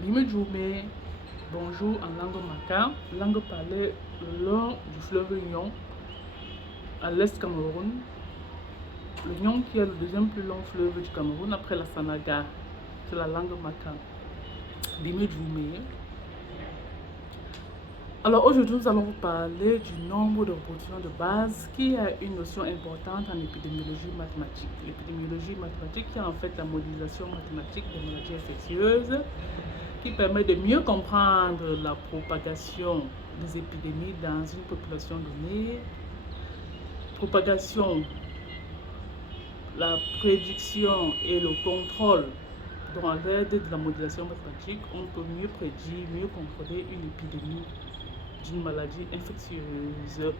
Bimedjoumé, bonjour en langue maka, langue parlée le long du fleuve Nyon, à l'est Cameroun. Le Nyon qui est le deuxième plus long fleuve du Cameroun après la Sanaga, c'est la langue maka. Bimedjoumé. Alors aujourd'hui nous allons vous parler du nombre de reproductions de base qui est une notion importante en épidémiologie mathématique. L'épidémiologie mathématique qui est en fait la modélisation mathématique des maladies infectieuses qui permet de mieux comprendre la propagation des épidémies dans une population donnée. Propagation, la prédiction et le contrôle. Donc, à l'aide de la modélisation mathématique, on peut mieux prédire, mieux contrôler une épidémie d'une maladie infectieuse.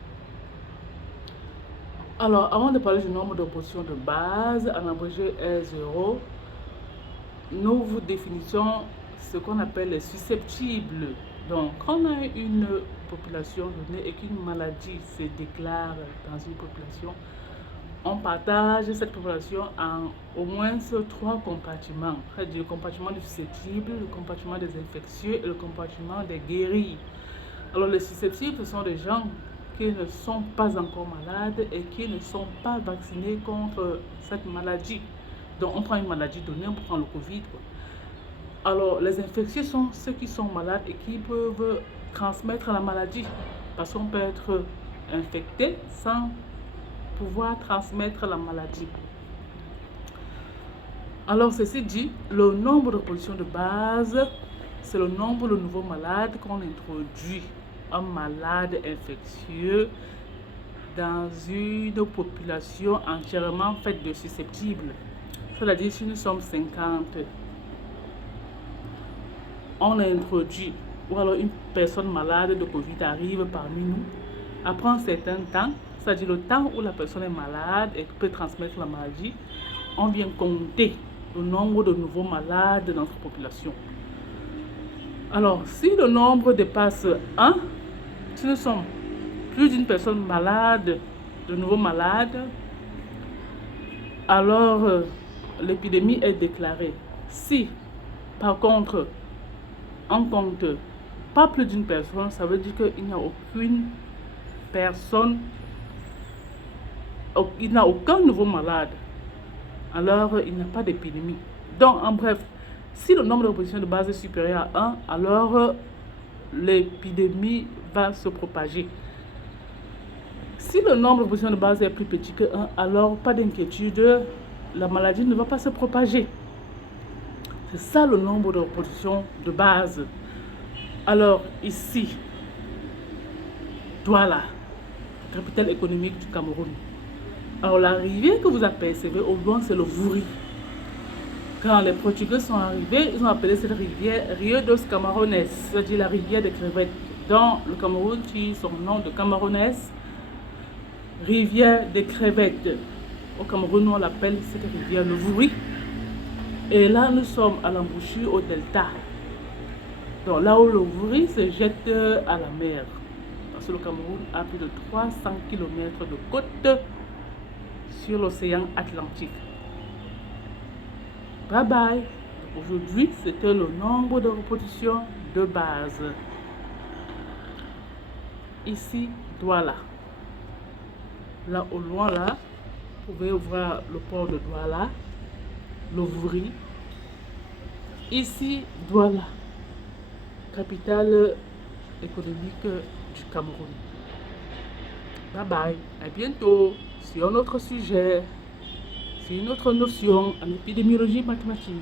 Alors, avant de parler du nombre de positions de base, en abrégé R0, nous vous définissons ce qu'on appelle les susceptibles. Donc, quand on a une population donnée et qu'une maladie se déclare dans une population, on partage cette population en au moins 3 compartiments. C'est-à-dire le compartiment des susceptibles, le compartiment des infectieux et le compartiment des guéris. Alors, les susceptibles, ce sont des gens qui ne sont pas encore malades et qui ne sont pas vaccinés contre cette maladie. Donc, on prend une maladie donnée, on prend le Covid, quoi. Alors, les infectieux sont ceux qui sont malades et qui peuvent transmettre la maladie. Parce qu'on peut être infecté sans pouvoir transmettre la maladie. Alors, ceci dit, le nombre de positions de base, c'est le nombre de nouveaux malades qu'on introduit. Un malade infectieux dans une population entièrement faite de susceptibles. C'est-à-dire, si nous sommes 50, on introduit, ou alors une personne malade de Covid arrive parmi nous, après un certain temps, c'est-à-dire le temps où la personne est malade et peut transmettre la maladie, on vient compter le nombre de nouveaux malades de notre population. Alors, si le nombre dépasse 1, si nous sommes plus d'une personne malade, de nouveaux malades, alors l'épidémie est déclarée. Si, par contre, on compte pas plus d'une personne, ça veut dire qu'il n'y a aucune personne, il n'y a aucun nouveau malade. Alors, il n'y a pas d'épidémie. Donc, en bref, si le nombre de reproductions de base est supérieur à 1, alors l'épidémie va se propager. Si le nombre de reproductions de base est plus petit que 1, alors pas d'inquiétude, la maladie ne va pas se propager. C'est ça le nombre de reproductions de base. Alors ici, Douala, capitale économique du Cameroun. Alors la rivière que vous apercevez au loin, c'est le Vouri. Quand les Portugais sont arrivés, ils ont appelé cette rivière Rio dos Camarones, c'est-à-dire la rivière des crevettes. Dans le Cameroun, tire son nom de Camarones, rivière des crevettes. Au Cameroun, on l'appelle cette rivière le Vouri. Et là, nous sommes à l'embouchure au delta. Donc là où le Vouri se jette à la mer. Parce que le Cameroun a plus de 300 km de côte sur l'océan Atlantique. Bye bye. Aujourd'hui, c'était le nombre de reproductions de base. Ici, Douala. Là au loin, là, vous pouvez voir le port de Douala, le Vouri. Ici, Douala, capitale économique du Cameroun. Bye bye, à bientôt sur un autre sujet, sur une autre notion en épidémiologie mathématique.